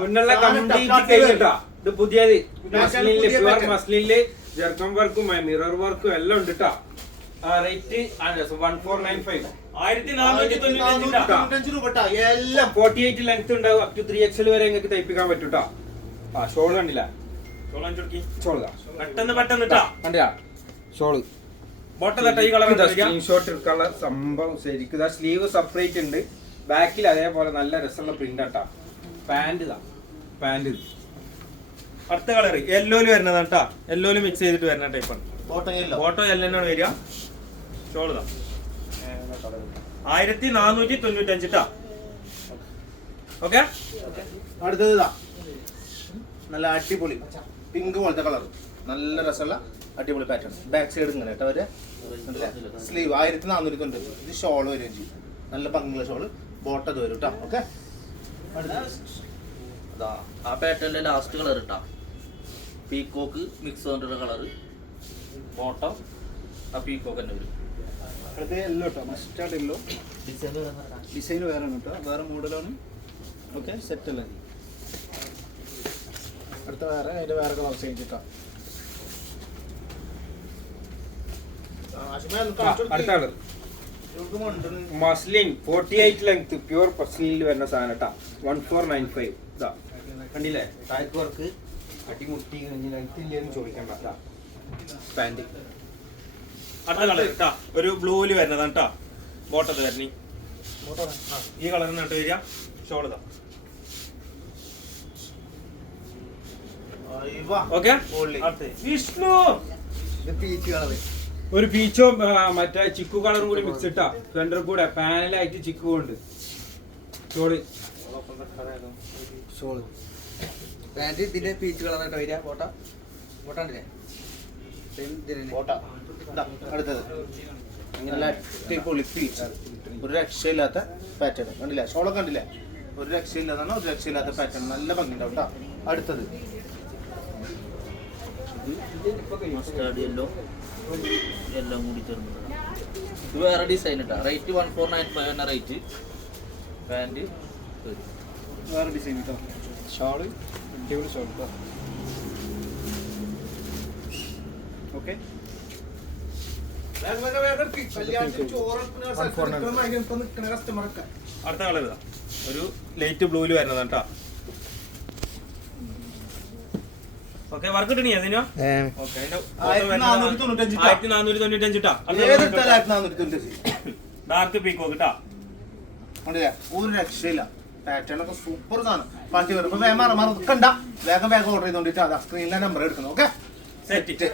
മുന്നുള്ള complete കഴിഞ്ഞിട്ടാ. ഇത് പുതിയത് മസ്ലിനില്, പ്യുവർ മസ്ലിനില് ജർക്കൻ വർക്കും മിറർ വർക്കും എല്ലാം ഉണ്ട് കേട്ടാ. റേറ്റ് 1495, 1495 രൂപ. എല്ലാം 48 ലെങ്ത് ഉണ്ടാവും. അപ് ടു 3XL വരെ നിങ്ങൾക്ക് തയ്പ്പിക്കാൻ പറ്റൂട്ടാ. ഷോള് കണ്ടില്ല, ഷോള് കണ്ടില്ല, ഷോള് സ്ക്രീൻഷോട്ട് എടുക്കാനുള്ള സംഭവം ശരിക്കും. സ്ലീവ് സെപ്പറേറ്റ് ഉണ്ട്, ബാക്കിൽ അതേപോലെ നല്ല രസമുള്ള പ്രിന്റ് ആട്ടാ. പാന്റ് അടുത്ത കളർ യെല്ലോയില് വരുന്നതാണ് കേട്ടാ. യെല്ലോയില് മിക്സ് ചെയ്തിട്ട് വരുന്ന ടൈപ്പാണ്. ഫോട്ടോ യെല്ലോനാണ് വരിക. ഷോള് 1495 ട്ടാ. ഓക്കെ, അടുത്തത് നല്ല അടിപൊളി പിങ്ക് പോലത്തെ കളർ, നല്ല രസമുള്ള അടിപൊളി പാറ്റേൺ. ബാക്ക് സൈഡ് ഇങ്ങനെ കേട്ടോ അവര്. സ്ലീവ് 1495. ഇത് ഷോള് വരും ചെയ്യും, നല്ല ഭംഗിയുള്ള ഷോള്. ബോട്ടത് വരും കേട്ടോ. ഓക്കെ, ആ പാറ്റേണിലെ ലാസ്റ്റ് കളർ ഇട്ടാ പീക്കോക്ക് മിക്സ് കൊണ്ടുള്ള കളറ്. ബോട്ടം ആ പീക്കോക്ക് തന്നെ വരും. അടുത്ത യെല്ലോ കേട്ടോ, മസ്റ്റാർഡ് യെല്ലോ. ഡിസൈൻ വേറെ ആണ് കേട്ടോ, വേറെ മോഡലാണ്. ഓക്കെ, സെറ്റ് അല്ലേ. അടുത്ത വേറെ, അതിന്റെ വേറെ കളർ ചേഞ്ച് കേട്ടോ. അടുത്ത കളർ മസ്ലിൻ 48 ലെങ്ത് പ്യൂർ മസ്ലിനിൽ വരുന്ന സാധനം കേട്ടാ. 1495. ഇതാ കണ്ടില്ലേ, താഴത്ത് വർക്ക് അടിമുട്ടി ലെങ്ത് ഇല്ലെന്ന് ചോദിക്കണ്ട. പാന്റ് അടുത്ത കളർ കേട്ടാ, ഒരു ബ്ലൂവില് വരുന്നതാണ് കേട്ടാ. ബോട്ടത് വരണി ഈ കളർ നട്ട് വരിക. Shawl okay. വിഷ്ണു ഒരു പീച്ചോ മറ്റേ ചിക്കു കളറും കൂടി മിക്സ് ഇട്ടാ. സെന്റർ കൂടെ പാനലായിട്ട് ചിക്കു ഉണ്ട്. ഷോള് പാന്റ് ഇതിന്റെ പീച്ച് കളറായിട്ട് വരിക. ബോട്ടാണ്ടില്ലേ അടുത്തത് നല്ല അടിപൊളി പീച്ച്, ഒരു രക്ഷയില്ലാത്ത പാറ്റേൺ. കണ്ടില്ല, ഷോളൊക്കെ കണ്ടില്ലേ, ഒരു രക്ഷയില്ലാതാണ്, ഒരു രക്ഷയില്ലാത്ത പാറ്റേൺ. നല്ല ഭംഗിണ്ടാവും കേട്ടോ. അടുത്തത് മസ്റ്റാർഡ് യെല്ലോ എല്ലാം കൂടി ചേർന്നതാണ്. ഇത് വേറെ ഡിസൈൻ ഇട്ടാ. റേറ്റ് 1495 എന്ന റേറ്റ്. പാൻറ് വേറെ ഡിസൈൻ കേട്ടോ. ഷോള് അടിപൊളി ഷോൾ കേട്ടോ. ഓക്കെ, അടുത്ത കളർ ഇതാ, ഒരു ലൈറ്റ് ബ്ലൂവില് വരുന്നതാണ് കേട്ടാ. ഓക്കെ, വർക്ക് ഇട്ടണി അതിനോ. ഓക്കെ, 1495 ട്ടാ. ഡാർക്ക് പീക്കോക്ക് കേട്ടാ. ഒരു രക്ഷയില്ല, പാറ്റേൺ ഒക്കെ സൂപ്പർ സാധനം. പാർട്ടി വരും. വേഗം മറക്കണ്ട, വേഗം ഓർഡർ ചെയ്തോണ്ടിട്ട് അതാ സ്ക്രീനിലെ നമ്പർ എടുക്കണം. Okay, set.